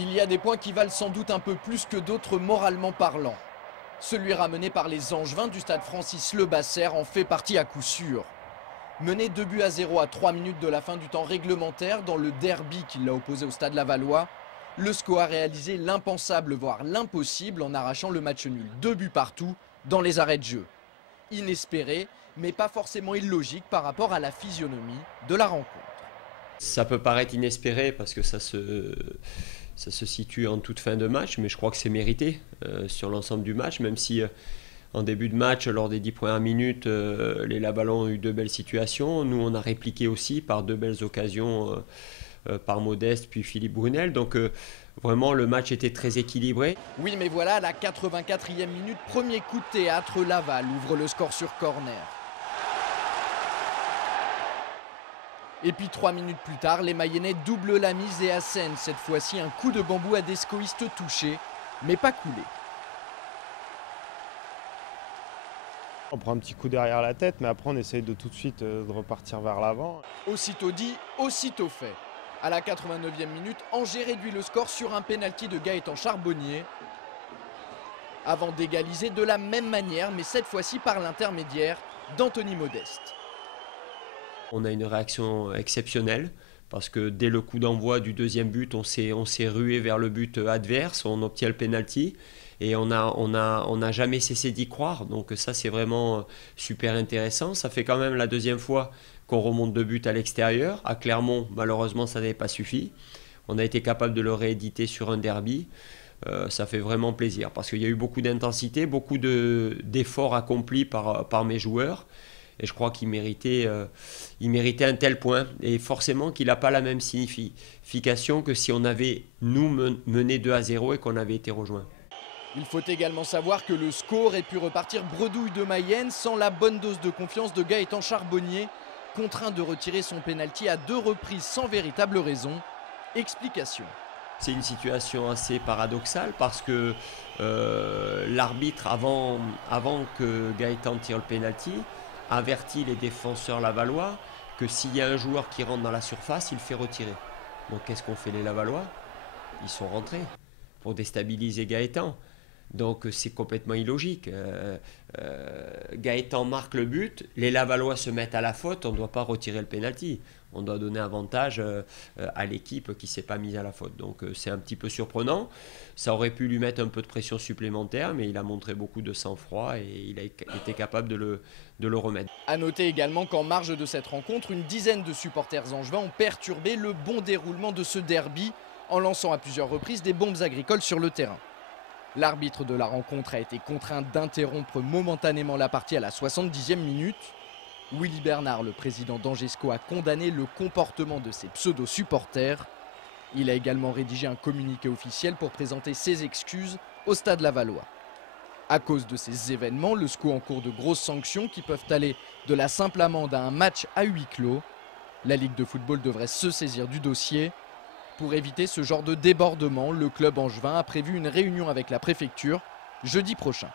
Il y a des points qui valent sans doute un peu plus que d'autres moralement parlant. Celui ramené par les Angevins du stade Francis Lebasser en fait partie à coup sûr. Mené 2-0 à 3 minutes de la fin du temps réglementaire dans le derby qui l'a opposé au stade Lavallois, le SCO a réalisé l'impensable voire l'impossible en arrachant le match nul 2 buts partout dans les arrêts de jeu. Inespéré mais pas forcément illogique par rapport à la physionomie de la rencontre. Ça peut paraître inespéré parce que ça se situe en toute fin de match, mais je crois que c'est mérité sur l'ensemble du match, même si en début de match, lors des 10 premières minutes, les Lavallois ont eu 2 belles situations. Nous, on a répliqué aussi par 2 belles occasions par Modeste puis Philippe Brunel. Donc vraiment, le match était très équilibré. Oui, mais voilà, à la 84e minute, premier coup de théâtre, Laval ouvre le score sur corner. Et puis 3 minutes plus tard, les Mayennais doublent la mise et assènent cette fois-ci un coup de bambou à des scoïstes touchés, mais pas coulés. On prend un petit coup derrière la tête, mais après on essaye de tout de suite de repartir vers l'avant. Aussitôt dit, aussitôt fait. À la 89e minute, Angers réduit le score sur un pénalty de Gaëtan Charbonnier, avant d'égaliser de la même manière, mais cette fois-ci par l'intermédiaire d'Anthony Modeste. On a une réaction exceptionnelle parce que dès le coup d'envoi du deuxième but, on s'est rué vers le but adverse, on obtient le pénalty et on n'a jamais cessé d'y croire. Donc ça, c'est vraiment super intéressant. Ça fait quand même la deuxième fois qu'on remonte 2 buts à l'extérieur. À Clermont, malheureusement, ça n'avait pas suffi. On a été capable de le rééditer sur un derby. Ça fait vraiment plaisir parce qu'il y a eu beaucoup d'intensité, beaucoup d'efforts accomplis par mes joueurs. Et je crois qu'il méritait un tel point. Et forcément qu'il n'a pas la même signification que si on avait, nous, mené 2-0 et qu'on avait été rejoints. Il faut également savoir que le SCO aurait pu repartir bredouille de Mayenne sans la bonne dose de confiance de Gaëtan Charbonnier, contraint de retirer son pénalty à 2 reprises sans véritable raison. Explication. C'est une situation assez paradoxale parce que l'arbitre, avant que Gaëtan tire le pénalty, avertit les défenseurs lavallois que s'il y a un joueur qui rentre dans la surface, il le fait retirer. Donc qu'est-ce qu'ont fait les Lavallois? Ils sont rentrés pour déstabiliser Gaëtan. Donc c'est complètement illogique. Gaëtan marque le but, les Lavallois se mettent à la faute, on ne doit pas retirer le pénalty. On doit donner avantage à l'équipe qui ne s'est pas mise à la faute. Donc c'est un petit peu surprenant. Ça aurait pu lui mettre un peu de pression supplémentaire, mais il a montré beaucoup de sang-froid et il a été capable de le remettre. A noter également qu'en marge de cette rencontre, une dizaine de supporters angevins ont perturbé le bon déroulement de ce derby en lançant à plusieurs reprises des bombes agricoles sur le terrain. L'arbitre de la rencontre a été contraint d'interrompre momentanément la partie à la 70e minute. Willy Bernard, le président d'Angers SCO, a condamné le comportement de ses pseudo-supporters. Il a également rédigé un communiqué officiel pour présenter ses excuses au stade lavallois. À cause de ces événements, le SCO encourt de grosses sanctions qui peuvent aller de la simple amende à un match à huis clos. La Ligue de football devrait se saisir du dossier. Pour éviter ce genre de débordement, le club angevin a prévu une réunion avec la préfecture jeudi prochain.